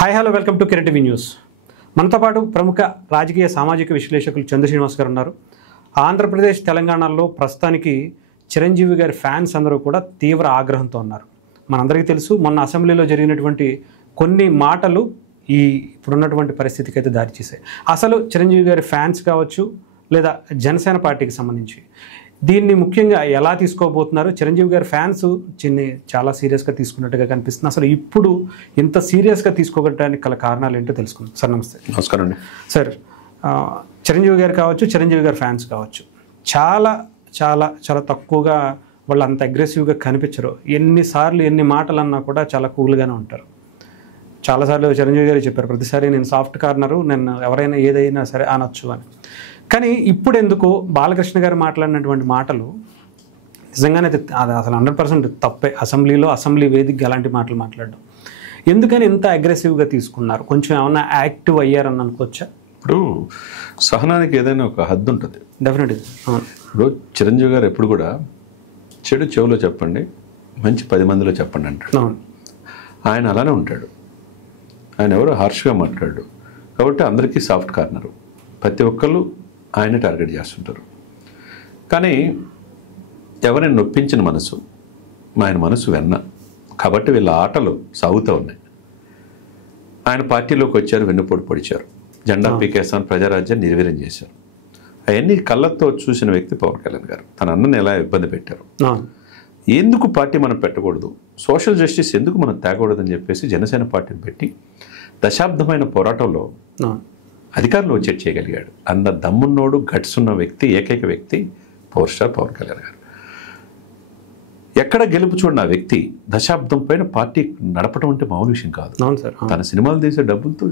Hi hello welcome to Kiran TV news. మనతో పాటు ప్రముఖ రాజకీయ సామాజిక విశ్లేషకులు చంద్ర శ్రీనివాస్ గారు ఉన్నారు. ఆంధ్రప్రదేశ్ తెలంగాణలో ప్రస్తుతానికి చిరంజీవి గారి ఫ్యాన్స్ అందరూ కూడా తీవ్ర ఆగ్రహంతో ఉన్నారు. మనందరికీ తెలుసు, మొన్న అసెంబ్లీలో జరిగినటువంటి కొన్ని మాటలు ఇప్పుడున్నటువంటి పరిస్థితికి అయితే దారితీసాయి. అసలు చిరంజీవి గారి ఫ్యాన్స్ కావచ్చు లేదా జనసేన పార్టీకి సంబంధించి దీన్ని ముఖ్యంగా ఎలా తీసుకోబోతున్నారు? చిరంజీవి గారి ఫ్యాన్స్ చాలా సీరియస్గా తీసుకున్నట్టుగా కనిపిస్తుంది. అసలు ఇప్పుడు ఇంత సీరియస్గా తీసుకోవడానికి గల కారణాలు ఏంటో తెలుసుకుందాం. సార్ నమస్తే. నమస్కారం అండి. సార్, చిరంజీవి గారు కావచ్చు, చిరంజీవి గారి ఫ్యాన్స్ కావచ్చు, చాలా చాలా చాలా తక్కువగా వాళ్ళు అంత అగ్రెసివ్గా కనిపించరు. ఎన్నిసార్లు ఎన్ని మాటలు అన్నా కూడా చాలా కూల్గానే ఉంటారు. చాలాసార్లు చిరంజీవి గారు చెప్పారు, ప్రతిసారి నేను సాఫ్ట్ కార్నరు, నేను ఎవరైనా ఏదైనా సరే అనొచ్చు అని. కానీ ఇప్పుడు ఎందుకు బాలకృష్ణ గారు మాట్లాడినటువంటి మాటలు నిజంగానే అది అసలు 100% తప్పే. అసెంబ్లీ వేదికగా అలాంటి మాటలు మాట్లాడడం ఎందుకని ఇంత అగ్రెసివ్గా తీసుకున్నారు? కొంచెం ఏమన్నా యాక్టివ్ అయ్యారని అనుకోవచ్చా? ఇప్పుడు సహనానికి ఏదైనా ఒక హద్దు ఉంటుంది. డెఫినెట్గా. ఇప్పుడు చిరంజీవి గారు ఎప్పుడు కూడా చెడు చెవులో చెప్పండి, మంచి 10 మందిలో చెప్పండి అంటాడు. ఆయన అలానే ఉంటాడు. ఆయన ఎవరో హార్ష్గా మాట్లాడు కాబట్టి అందరికీ సాఫ్ట్ కార్నరు, ప్రతి ఒక్కళ్ళు ఆయన టార్గెట్ చేస్తుంటారు. కానీ ఎవరిని నొప్పించిన మనసు ఆయన మనసు వెన్న కాబట్టి వీళ్ళ ఆటలు సాగుతూ ఉన్నాయి. ఆయన పార్టీలోకి వచ్చారు, వెన్నుపోటు పొడిచారు, జెండా పీకేస్తాను, ప్రజారాజ్యాన్ని నిర్వీర్యం చేశారు. అవన్నీ కళ్ళతో చూసిన వ్యక్తి పవన్ కళ్యాణ్ గారు. తన అన్నని ఎలా ఇబ్బంది పెట్టారు, ఎందుకు పార్టీ మనం పెట్టకూడదు, సోషల్ జస్టిస్ ఎందుకు మనం తేకూడదని చెప్పేసి జనసేన పార్టీని పెట్టి దశాబ్దమైన పోరాటంలో అధికారంలో వచ్చేట్ చేయగలిగాడు. అన్న దమ్మున్నోడు, గట్స్ ఉన్న వ్యక్తి, ఏకైక వ్యక్తి పవర్ స్టార్ పవన్ కళ్యాణ్ గారు. ఎక్కడ గెలుపు చూడని ఆ వ్యక్తి దశాబ్దం పైన పార్టీ నడపడం అంటే మామూలు విషయం కాదు. తన సినిమాలు తీసే డబ్బులతో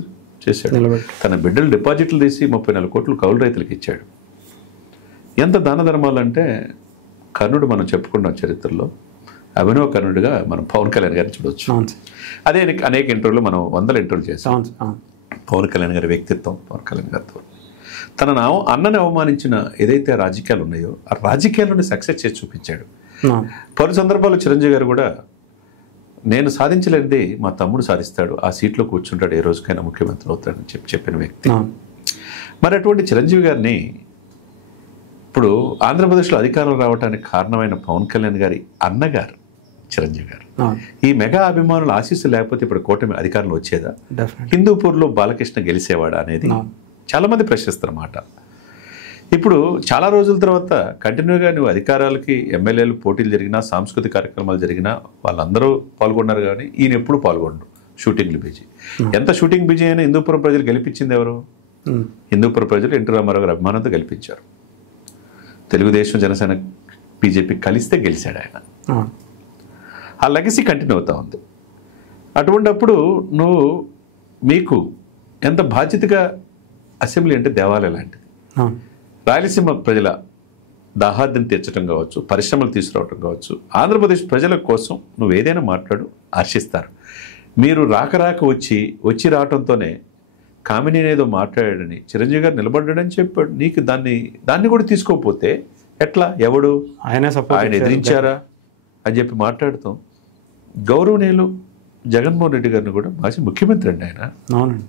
చేశాడు. తన బిడ్డలు డిపాజిట్లు తీసి 34 కోట్లు కౌలు రైతులకు ఇచ్చాడు. ఎంత దాన ధర్మాలు అంటే కర్ణుడు మనం చెప్పుకున్న చరిత్రలో అభినవ కర్ణుడిగా మనం పవన్ కళ్యాణ్ గారిని చూడవచ్చు. అదే అనేక ఇంటర్వ్యూలు మనం 100 ఇంటర్వ్యూలు చేస్తాం. పవన్ కళ్యాణ్ గారి వ్యక్తిత్వం, పవన్ కళ్యాణ్ గారితో తన అన్నని అవమానించిన ఏదైతే రాజకీయాలు ఉన్నాయో ఆ రాజకీయాలను సక్సెస్ చేసి చూపించాడు. పలు సందర్భాల్లో చిరంజీవి గారు కూడా నేను సాధించలేనిది మా తమ్ముడు సాధిస్తాడు, ఆ సీట్లో కూర్చుంటాడు, ఏ రోజుకైనా ముఖ్యమంత్రి అవుతాడని చెప్పిన వ్యక్తి. మరి అటువంటి చిరంజీవి గారిని ఇప్పుడు ఆంధ్రప్రదేశ్లో అధికారం రావడానికి కారణమైన పవన్ కళ్యాణ్ గారి అన్నగారు చిరంజీవి గారు. ఈ మెగా అభిమానుల ఆశీస్సు లేకపోతే ఇప్పుడు కూటమి అధికారంలో వచ్చేదా? హిందూపూర్లో బాలకృష్ణ గెలిచేవాడా అనేది చాలా మంది ప్రశ్నిస్తున్నమాట. ఇప్పుడు చాలా రోజుల తర్వాత కంటిన్యూగా నువ్వు అధికారాలకి ఎమ్మెల్యేలు పోటీలు జరిగినా, సాంస్కృతిక కార్యక్రమాలు జరిగినా వాళ్ళందరూ పాల్గొన్నారు. కానీ ఈయన ఎప్పుడు పాల్గొండు, షూటింగ్లు బిజీ. ఎంత షూటింగ్ బిజీ అయినా హిందూపురం ప్రజలు గెలిపించింది ఎవరు? హిందూపురం ప్రజలు ఎన్టీ రామారావు గారు అభిమానంతో గెలిపించారు. తెలుగుదేశం, జనసేన, బీజేపీ కలిస్తే గెలిచాడు ఆయన. ఆ లెగసీ కంటిన్యూ అవుతా ఉంది. అటువంటిప్పుడు మీకు ఎంత బాధ్యతగా అసెంబ్లీ అంటే దేవాలయం లాంటిది. రాయలసీమ ప్రజల దాహార్దిని తీర్చడం కావచ్చు, పరిశ్రమలు తీసుకురావడం కావచ్చు, ఆంధ్రప్రదేశ్ ప్రజల కోసం నువ్వు ఏదైనా మాట్లాడు, హర్షిస్తారు. మీరు రాక వచ్చి రావడంతోనే కామినేని ఏదో మాట్లాడాడని చిరంజీవి గారు నిలబడ్డాడని చెప్పాడు. నీకు దాన్ని కూడా తీసుకోకపోతే ఎట్లా? ఎవడు ఆయన ఎదిరించారా అని చెప్పి మాట్లాడుతాం. గౌరవనీయులు జగన్మోహన్ రెడ్డి గారిని కూడా మాజీ ముఖ్యమంత్రి అండి ఆయన. అవునండి,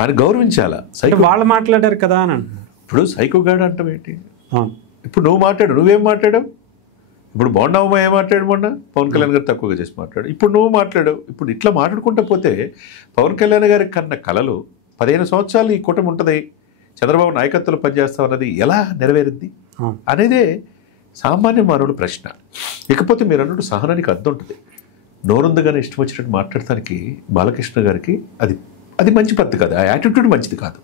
ఆయన గౌరవించాలా. వాళ్ళు మాట్లాడారు కదా అని. ఇప్పుడు సైకోగాడు అంటాం ఏంటి? ఇప్పుడు నువ్వేం మాట్లాడావు? ఇప్పుడు బోండమ్మ ఏం మాట్లాడు? మొన్న పవన్ కళ్యాణ్ గారు తక్కువగా చేసి మాట్లాడు. ఇప్పుడు నువ్వు మాట్లాడావు. ఇప్పుడు ఇట్లా మాట్లాడుకుంటూ పోతే పవన్ కళ్యాణ్ గారికి కన్న కళలు 15 సంవత్సరాలు ఈ కూటమి ఉంటుంది, చంద్రబాబు నాయకత్వంలో పనిచేస్తామన్నది ఎలా నెరవేరుద్ది అనేదే సామాన్య మానవుల ప్రశ్న. ఇకపోతే మీరు అన్నట్టు సహనానికి అర్థం ఉంటుంది. నోరుందగానే ఇష్టం వచ్చినట్టు మాట్లాడటానికి బాలకృష్ణ గారికి అది మంచి పద్ధతి కాదు. ఆ యాటిట్యూడ్ మంచిది కాదు.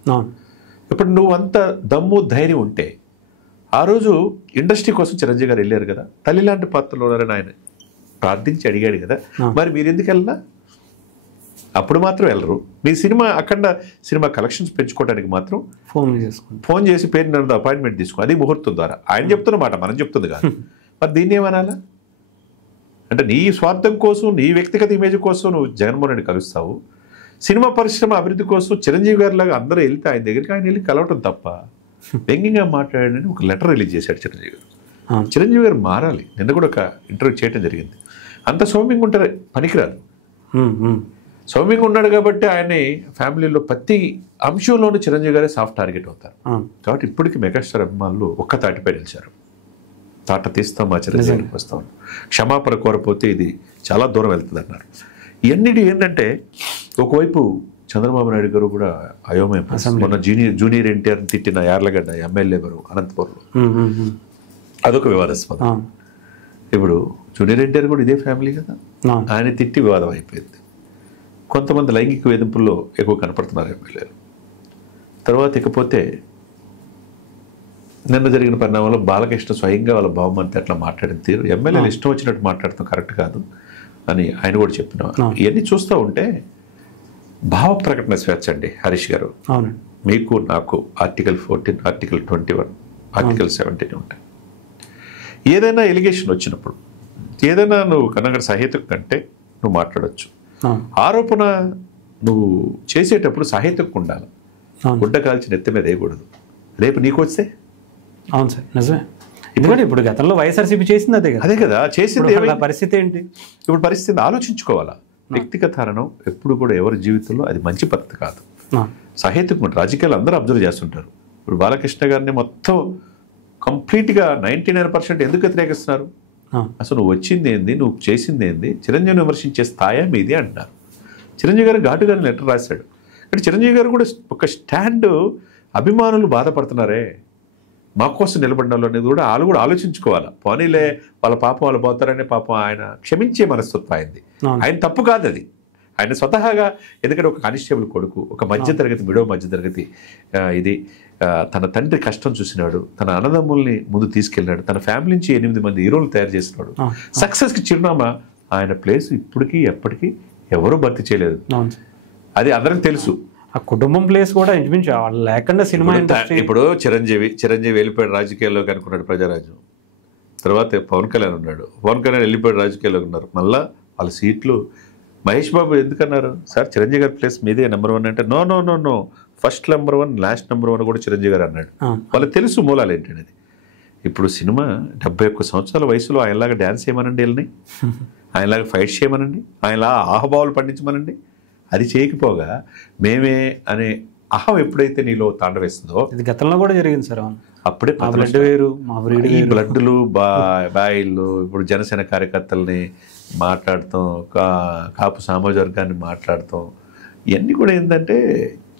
ఇప్పుడు నువ్వు అంత దమ్ము ధైర్యం ఉంటే ఆ రోజు ఇండస్ట్రీ కోసం చిరంజీవి గారు వెళ్ళారు కదా, తల్లి లాంటి పాత్రలో ఉన్నారని ఆయన ప్రార్థించి అడిగాడు కదా, మరి మీరు ఎందుకు వెళ్ళినా? అప్పుడు మాత్రం వెళ్ళరు. మీ అఖండ సినిమా కలెక్షన్స్ పెంచుకోవడానికి మాత్రం ఫోన్ చేసి పేరు నన్ను అపాయింట్మెంట్ తీసుకో, అది ముహూర్తం ద్వారా. ఆయన చెప్తున్న మాట మనం చెప్తుంది కాదు. మరి దీన్ని ఏమనాలా? అంటే నీ స్వార్థం కోసం, నీ వ్యక్తిగత ఇమేజ్ కోసం నువ్వు జగన్మోహన్ రెడ్డి కలుస్తావు. సినిమా పరిశ్రమ అభివృద్ధి కోసం చిరంజీవి గారి లాగా అందరూ వెళ్తే ఆయన దగ్గరికి ఆయన వెళ్ళి కలవటం తప్ప వ్యంగ్యంగా మాట్లాడని ఒక లెటర్ రిలీజ్ చేశాడు చిరంజీవి గారు. చిరంజీవి గారు మారాలి. నిన్న కూడా ఒక ఇంటర్వ్యూ చేయడం జరిగింది. అంత సౌమ్యంగా ఉంటారు, పనికిరాదు. సౌమ్యంగా ఉన్నాడు కాబట్టి ఆయన ఫ్యామిలీలో ప్రతి అంశంలోనూ చిరంజీవి గారే సాఫ్ట్ టార్గెట్ అవుతారు. కాబట్టి ఇప్పటికీ మెగాస్టార్ అభిమానులు ఒక్క తాటిపై నిలిచారు. తాట తీస్తాం మా చిరంజీవికి వస్తాం, క్షమాపణ కోరపోతే ఇది చాలా దూరం వెళ్తుంది అన్నారు. ఇవన్నిటి ఏంటంటే ఒకవైపు చంద్రబాబు నాయుడు గారు కూడా అయోమయం. మొన్న జూనియర్ ఎన్టీఆర్ తిట్టిన యార్లగడ్డ ఎమ్మెల్యే గారు అనంతపురంలో, అదొక వివాదాస్పదం. ఇప్పుడు జూనియర్ ఎన్టీఆర్ కూడా ఇదే ఫ్యామిలీ కదా, ఆయన తిట్టి వివాదం అయిపోయింది. కొంతమంది లైంగిక వేధింపుల్లో ఎక్కువ కనపడుతున్నారు ఎమ్మెల్యేలు. తర్వాత ఇకపోతే నిన్న జరిగిన పరిణామంలో బాలకృష్ణ స్వయంగా వాళ్ళ బావమంతా అట్లా మాట్లాడిన తీరు, ఎమ్మెల్యేలు ఇష్టం వచ్చినట్టు మాట్లాడటం కరెక్ట్ కాదు అని ఆయన కూడా చెప్పిన. ఇవన్నీ చూస్తూ ఉంటే భావ ప్రకటన స్వేచ్ఛ అండి హరీష్ గారు. మీకు నాకు ఆర్టికల్ 14, ఆర్టికల్ 21, ఆర్టికల్ 17 ఉంటాయి. ఏదైనా ఎలిగేషన్ వచ్చినప్పుడు ఏదైనా నువ్వు కన్నగడ సహేతుకు కంటే నువ్వు మాట్లాడచ్చు. ఆరోపణ నువ్వు చేసేటప్పుడు సహేతుకు ఉండాలి. గుడ్డ కాల్చి నెత్తి మీద వేయకూడదు. రేపు నీకు వస్తే అవును సార్ నిజమే. ఎందుకంటే ఇప్పుడు గతంలో వైఎస్ఆర్సీపీ చేసింది అదే కదా చేసింది. పరిస్థితి ఏంటి? ఇప్పుడు పరిస్థితి ఆలోచించుకోవాలా. వ్యక్తిగత కారణం ఎప్పుడు కూడా ఎవరి జీవితంలో అది మంచి పద్ధతి కాదు. సహేతుకు రాజకీయాలు అందరూ అబ్జర్వ్ చేస్తుంటారు. ఇప్పుడు బాలకృష్ణ గారిని మొత్తం కంప్లీట్గా 99% ఎందుకు వ్యతిరేకిస్తున్నారు? అసలు నువ్వు వచ్చింది ఏంది, నువ్వు చేసింది ఏంది, చిరంజీవిని విమర్శించే స్థాయి మీది అంటున్నారు. చిరంజీవి గారు ఘాటు గారిని లెటర్ రాశాడు. అంటే చిరంజీవి గారు కూడా ఒక స్టాండ్, అభిమానులు బాధపడుతున్నారే మా కోసం నిలబడిన అనేది కూడా వాళ్ళు కూడా ఆలోచించుకోవాలి. పోనీలే వాళ్ళ పాపం వాళ్ళు పోతారనే పాపం ఆయన క్షమించే మనస్తత్వం అయింది. ఆయన తప్పు కాదు అది, ఆయన స్వతహాగా. ఎందుకంటే ఒక కానిస్టేబుల్ కొడుకు, ఒక మధ్యతరగతి మిడో మధ్యతరగతి ఇది తన తండ్రి కష్టం చూసినాడు, తన అన్నదమ్ముల్ని ముందు తీసుకెళ్ళినాడు, తన ఫ్యామిలీ నుంచి 8 మంది హీరోలు తయారు చేసినాడు. సక్సెస్కి చిరునామా ఆయన ప్లేస్ ఇప్పటికీ ఎప్పటికీ ఎవరూ భర్తీ చేయలేదు. అది అందరికి తెలుసు. ఆ కుటుంబం ప్లేస్ కూడా ఇంచుమించు లేకుండా సినిమా ఇండస్ట్రీ. ఇప్పుడు చిరంజీవి వెళ్ళిపోయాడు రాజకీయాల్లోకి అనుకున్నాడు, ప్రజారాజ్యం. తర్వాత పవన్ కళ్యాణ్ ఉన్నాడు, పవన్ కళ్యాణ్ వెళ్ళిపోయాడు రాజకీయాల్లోకి ఉన్నారు. మళ్ళా వాళ్ళ సీట్లు మహేష్ బాబు ఎందుకన్నారు? సార్ చిరంజీవి గారి ప్లేస్ మీదే నెంబర్ 1 అంటే, no first number 1 last number 1 కూడా చిరంజీవి గారు అన్నాడు. వాళ్ళకి తెలుసు మూలాలు ఏంటనేది. ఇప్పుడు సినిమా 71 సంవత్సరాల వయసులో ఆయనలాగా డ్యాన్స్ చేయమనండి, వెళ్ళని ఆయనలాగా ఫైట్ చేయమనండి, ఆయనలా ఆహభావాలు పండించమనండి. అది చేయకపోగా మేమే అనే అహం ఎప్పుడైతే నీలో తాండవేస్తుందో, ఇది గతంలో కూడా జరిగింది సార్. అప్పుడే బ్లడ్ వేరు, ఈ బ్లడ్లు బాయిళ్ళు. ఇప్పుడు జనసేన కార్యకర్తల్ని మాట్లాడతాం, కాపు సామాజిక వర్గాన్ని మాట్లాడతాం, ఇవన్నీ కూడా ఏంటంటే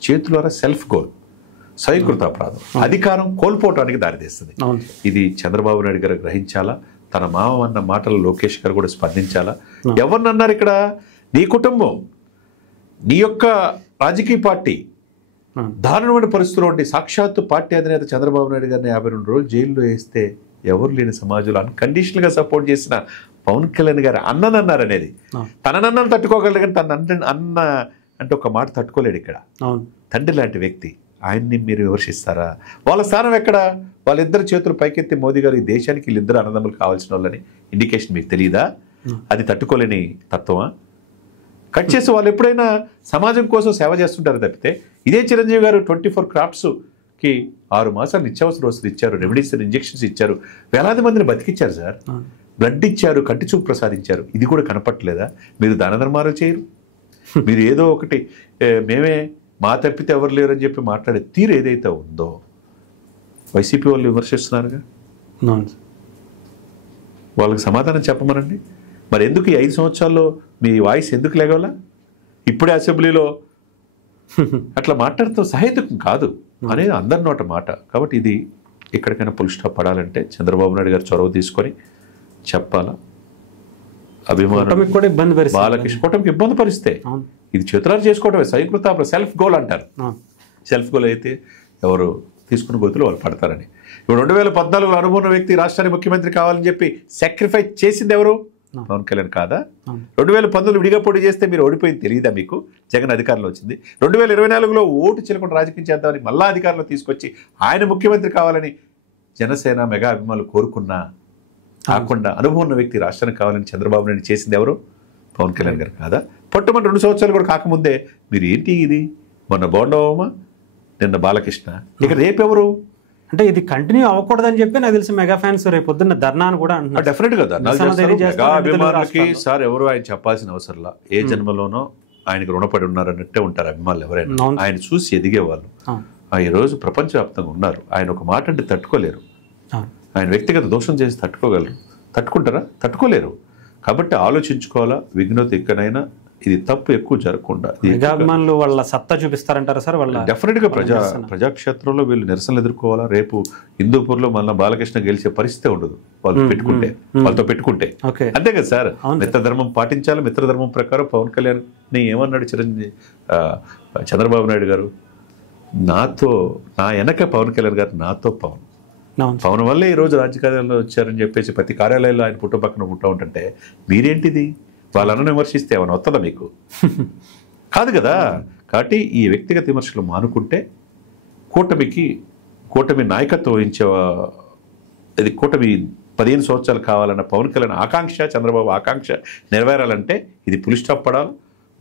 చేతులారా సెల్ఫ్ గోల్, స్వయంకృత అపరాధం, అధికారం కోల్పోవటానికి దారితీస్తుంది. ఇది చంద్రబాబు నాయుడు గారు గ్రహించాలా. తన మామ అన్న మాటలు లోకేష్ గారు కూడా స్పందించాలా. ఎవరినన్నారు ఇక్కడ? నీ కుటుంబం, నీ యొక్క రాజకీయ పార్టీ దారుణమైన పరిస్థితుల్లో ఉండి సాక్షాత్తు పార్టీ అధినేత చంద్రబాబు నాయుడు గారిని 52 రోజులు జైల్లో వేస్తే ఎవరు లేని సమాజంలో అన్కండిషనల్గా సపోర్ట్ చేసిన పవన్ కళ్యాణ్ గారు అన్ననన్నారు అనేది. తననన్నను తట్టుకోగలరు కానీ తన అన్న అంటే ఒక మాట తట్టుకోలేడు. ఇక్కడ తండ్రి లాంటి వ్యక్తి, ఆయన్ని మీరు విమర్శిస్తారా? వాళ్ళ స్థానం ఎక్కడ? వాళ్ళిద్దరు చేతులు పైకెత్తి మోదీ గారు ఈ దేశానికి వీళ్ళిద్దరు అన్నదమ్ములు కావాల్సిన వాళ్ళని ఇండికేషన్ మీకు తెలియదా? అది తట్టుకోలేని తత్వమా? కట్ చేసి వాళ్ళు ఎప్పుడైనా సమాజం కోసం సేవ చేస్తుంటారు తప్పితే, ఇదే చిరంజీవి గారు 24 క్రాఫ్ట్స్కి 6 మాసాలు నిత్యావసర వస్తువులు ఇచ్చారు, రెమెడీస్ ఇంజెక్షన్స్ ఇచ్చారు, వేలాది మందిని బతికిచ్చారు సార్, బ్లడ్ ఇచ్చారు, కంటి చూపు ప్రసాదించారు. ఇది కూడా కనపట్లేదా? మీరు దాన ధర్మాలు చేయరు. మీరు ఏదో ఒకటి మేమే మా తప్పితే ఎవరు లేరు అని చెప్పి మాట్లాడే తీరు ఏదైతే ఉందో వైసీపీ వాళ్ళు విమర్శిస్తున్నారుగా, వాళ్ళకి సమాధానం చెప్పమనండి. మరి ఎందుకు ఈ 5 సంవత్సరాల్లో మీ వాయిస్ ఎందుకు లేగవలా? ఇప్పుడే అసెంబ్లీలో అట్లా మాట్లాడుతూ సహేతుకం కాదు అనేది అందరి నోట మాట. కాబట్టి ఇది ఎక్కడికైనా ఫుల్ స్టాప్ పడాలంటే చంద్రబాబు నాయుడు గారు చొరవ తీసుకొని చెప్పాలా. అభిమానులు కూడా ఇబ్బంది పరిస్థితి, బాలకృష్ణ కూటమికి ఇబ్బంది పరిస్తే ఇది చేతులారు చేసుకోవటమే స్వయంకృత సెల్ఫ్ గోల్ అంటారు. సెల్ఫ్ గోల్ అయితే ఎవరు తీసుకుని గొంతులు వాళ్ళు పడతారని. ఇప్పుడు 2014 అనుభవం వ్యక్తి రాష్ట్రానికి ముఖ్యమంత్రి కావాలని చెప్పి సాక్రిఫైస్ చేసింది ఎవరు? పవన్ కళ్యాణ్ కాదా? 2019 విడిగా పోటీ చేస్తే మీరు ఓడిపోయింది తెలియదా మీకు? జగన్ అధికారంలో వచ్చింది. 2024లో ఓటు చెల్లకుండా రాజకీయం చేద్దామని మళ్ళా అధికారంలో తీసుకొచ్చి ఆయన ముఖ్యమంత్రి కావాలని జనసేన మెగా అభిమానులు కోరుకున్నా కాకుండా అనుభవం ఉన్న వ్యక్తి రాష్ట్రానికి కావాలని చంద్రబాబు నాయుడు చేసింది ఎవరు? పవన్ కళ్యాణ్ గారు కాదా? పట్టుమని 2 సంవత్సరాలు కూడా కాకముందే మీరు ఏంటి ఇది? మొన్న బోండవమ్మ, నిన్న బాలకృష్ణ, ఇక రేపెవరు? అంటే ఇది కంటిన్యూ అవ్వకూడదని చెప్పి నాకు తెలిసి మెగా ఫ్యాన్స్ రేపు పొద్దున్న ధర్నా అని కూడా డెఫినెట్ గా మెగా అభిమానులకి సార్ ఎవరు ఆయన చెప్పాల్సిన అవసరంలా. ఏ జన్మలోనో ఆయనకు రుణపడి ఉన్నారన్నట్టే ఉంటారు అభిమానులు ఎవరైనా. అవును. ఆయన చూసి ఎదిగేవాళ్ళు. ఈరోజు ప్రపంచవ్యాప్తంగా ఉన్నారు. ఆయన ఒక మాట అంటే తట్టుకోలేరు. ఆయన వ్యక్తిగత దోషం చేసి తట్టుకోగలరు. తట్టుకుంటారా? తట్టుకోలేరు. కాబట్టి ఆలోచించుకోవాలా, విఘ్నత ఎక్కడైనా ఇది తప్పు ఎక్కువ జరగకుండా. అభిమానులు వాళ్ళ సత్తా చూపిస్తారంటారా సార్? వాళ్ళ డెఫినెట్గా ప్రజాక్షేత్రంలో వీళ్ళు నిరసనలు ఎదుర్కోవాలా. రేపు హిందూపూర్లో మళ్ళీ బాలకృష్ణ గెలిచే పరిస్థితి ఉండదు వాళ్ళు పెట్టుకుంటే, వాళ్ళతో పెట్టుకుంటే. అంతే కదా సార్? మిత్రధర్మం పాటించాలి. మిత్రధర్మం ప్రకారం పవన్ కళ్యాణ్ ఏమన్నాడు చంద్రబాబు నాయుడు గారు, నాతో నా వెనక పవన్ కళ్యాణ్ గారు, నాతో పవన్ వల్లే ఈరోజు రాజకీయాల్లో వచ్చారని చెప్పేసి ప్రతి కార్యాలయంలో ఆయన పుట్ట పక్కన పుట్ట ఉంటుంటే మీరేంటిది వాళ్ళను విమర్శిస్తే ఏమైనా వస్తుందా మీకు? కాదు కదా. కాబట్టి ఈ వ్యక్తిగత విమర్శలు మానుకుంటే కూటమి నాయకత్వం వహించే ఇది కూటమి 15 సంవత్సరాలు కావాలన్న పవన్ కళ్యాణ్ ఆకాంక్ష, చంద్రబాబు ఆకాంక్ష నెరవేరాలంటే ఇది పులి స్టాప్ పడాలి.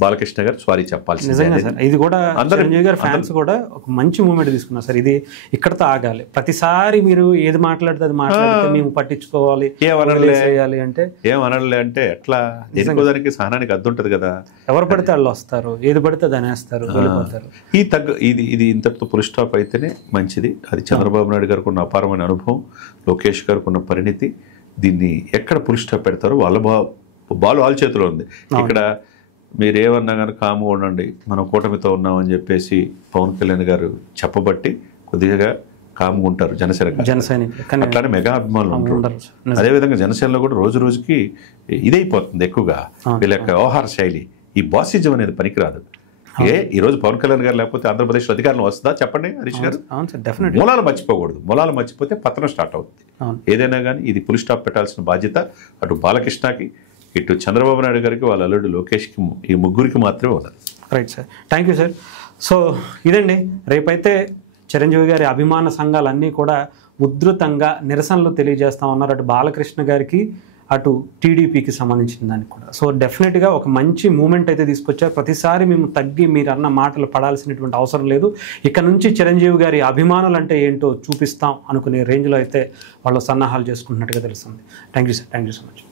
బాలకృష్ణ గారు సారీ చెప్పాల్సింది. నిజంగా సార్, ఇది కూడా చిరంజీవి గారి ఫ్యాన్స్ కూడా ఒక మంచి మూమెంట్ తీసుకున్నారు సార్. ఇది ఇక్కడతో ఆగాలి. ప్రతిసారి మీరు ఏది మాట్లాడితే అది మాట్లాడితే మేము పట్టించుకోవాలి అంటే ఏమనలే అంటే ఎట్లా? దేనికోదానికి సహనానికి అద్దు ఉంటుంది కదా. ఎవరు పడితే వాళ్ళు వస్తారు, ఏది పడితే అది అనేస్తారు, వెళ్ళిపోతారు. ఇది ఇంతటితో పులి స్టాప్ అయితేనే మంచిది. అది చంద్రబాబు నాయుడు గారికి ఉన్న అపారమైన అనుభవం, లోకేష్ గారికి ఉన్న పరిణితి. దీన్ని ఎక్కడ పులి స్టాప్ పెడతారో వాళ్ళ చేతిలో ఉంది. ఇక్కడ మీరేమన్నా కానీ కాము ఉండండి, మనం కూటమితో ఉన్నామని చెప్పేసి పవన్ కళ్యాణ్ గారు చెప్పబట్టి కొద్దిగా కాముగా ఉంటారు జనసేన. అట్లానే మెగా అభిమానులు ఉంటారు. అదేవిధంగా జనసేనలో కూడా రోజు రోజుకి ఇదైపోతుంది ఎక్కువగా వీళ్ళ యొక్క వ్యవహార శైలి. ఈ బాసిజం అనేది పనికిరాదు. ఈరోజు పవన్ కళ్యాణ్ గారు లేకపోతే ఆంధ్రప్రదేశ్లో అధికారంలో వస్తుందా చెప్పండి హరీష్ గారు? మూలాలు మర్చిపోకూడదు. మూలాలు మర్చిపోతే పతనం స్టార్ట్ అవుతుంది. ఏదైనా కానీ ఇది పులి స్టాప్ పెట్టాల్సిన బాధ్యత అటు బాలకృష్ణకి, ఇటు చంద్రబాబు నాయుడు గారికి, వాళ్ళ అల్లుడు లోకేష్కి, ఈ ముగ్గురికి మాత్రమే ఉన్నది. Right sir, thank you sir. So ఇదండి, రేపైతే చిరంజీవి గారి అభిమాన సంఘాలన్నీ కూడా ఉధృతంగా నిరసనలు తెలియజేస్తా ఉన్నారు, అటు బాలకృష్ణ గారికి అటు టీడీపీకి సంబంధించిన దానికి కూడా. సో డెఫినెట్గా ఒక మంచి మూమెంట్ అయితే తీసుకొచ్చారు. ప్రతిసారి మేము తగ్గి మీరు అన్న మాటలు పడాల్సినటువంటి అవసరం లేదు. ఇక నుంచి చిరంజీవి గారి అభిమానులు అంటే ఏంటో చూపిస్తాం అనుకునే రేంజ్లో అయితే వాళ్ళు సన్నాహాలు చేసుకుంటున్నట్టుగా తెలుస్తుంది. Thank you sir, thank you so much.